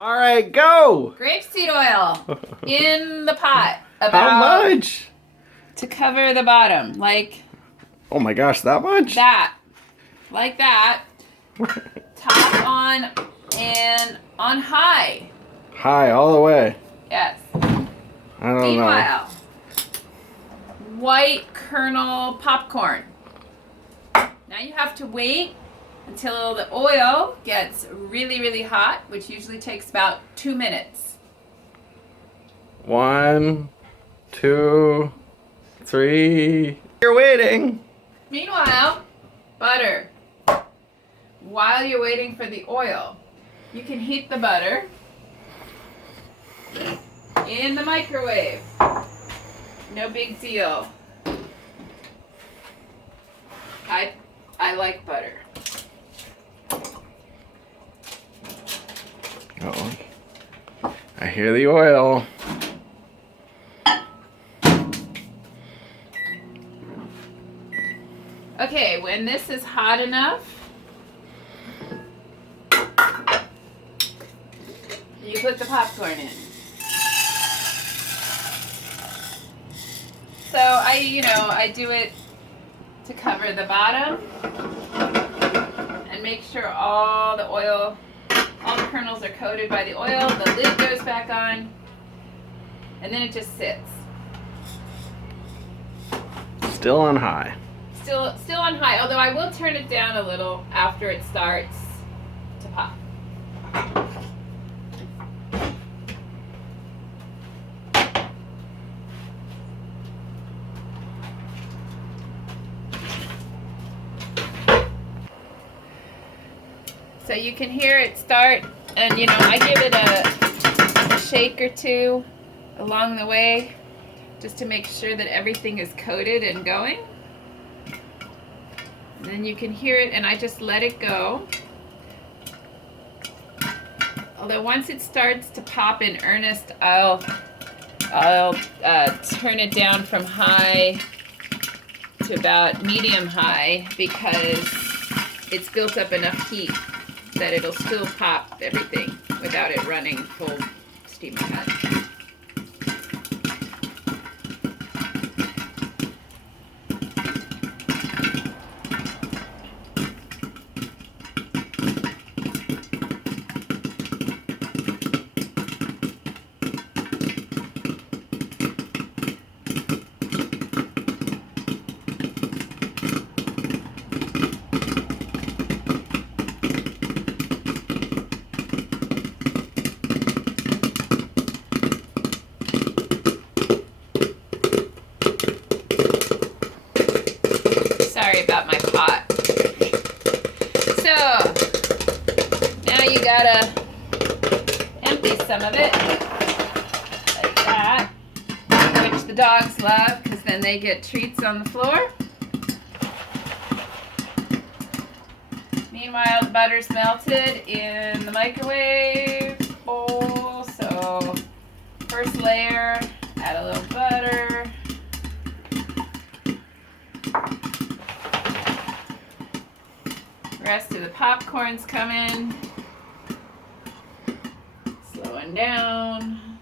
All right, go. Grapeseed oil in the pot. How much? To cover the bottom, like Oh my gosh, that much? that. Like that. Top on and on high. High all the way. Yes. I don't know. Meanwhile, white kernel popcorn. Now you have to wait until the oil gets really, really hot, which usually takes about 2 minutes. 1, 2, 3. You're waiting. Meanwhile, butter. While you're waiting for the oil, you can heat the butter in the microwave. No big deal. I like butter. Oh, I hear the oil. Okay, when this is hot enough, you put the popcorn in. So I do it to cover the bottom and make sure all the kernels are coated by the oil. The lid goes back on, and then it just sits. Still on high. Still on high, although I will turn it down a little after it starts to pop. So you can hear it start, and I give it a shake or two along the way just to make sure that everything is coated and going. And then you can hear it, and I just let it go. Although once it starts to pop in earnest, I'll turn it down from high to about medium high, because it's built up enough heat that it'll still pop everything without it running full steam ahead. Sorry about my pot. So, now you gotta empty some of it, like that, which the dogs love, because then they get treats on the floor. Meanwhile, the butter's melted in the microwave bowl, so first layer, add a little butter. Rest of the popcorn's coming. Slowing down.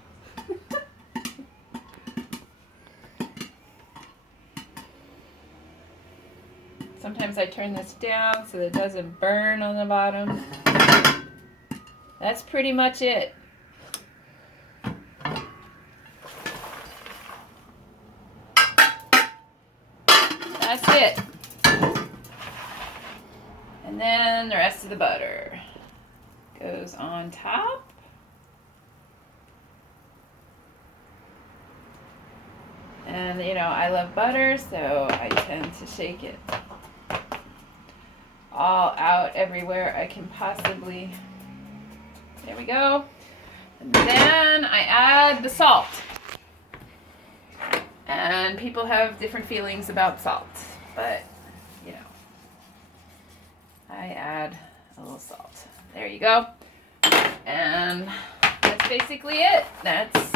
Sometimes I turn this down so that it doesn't burn on the bottom. That's pretty much it. That's it. And then the rest of the butter goes on top. And I love butter, so I tend to shake it all out everywhere I can possibly. There we go. And then I add the salt. And people have different feelings about salt, but I add a little salt. There you go. And that's basically it. That's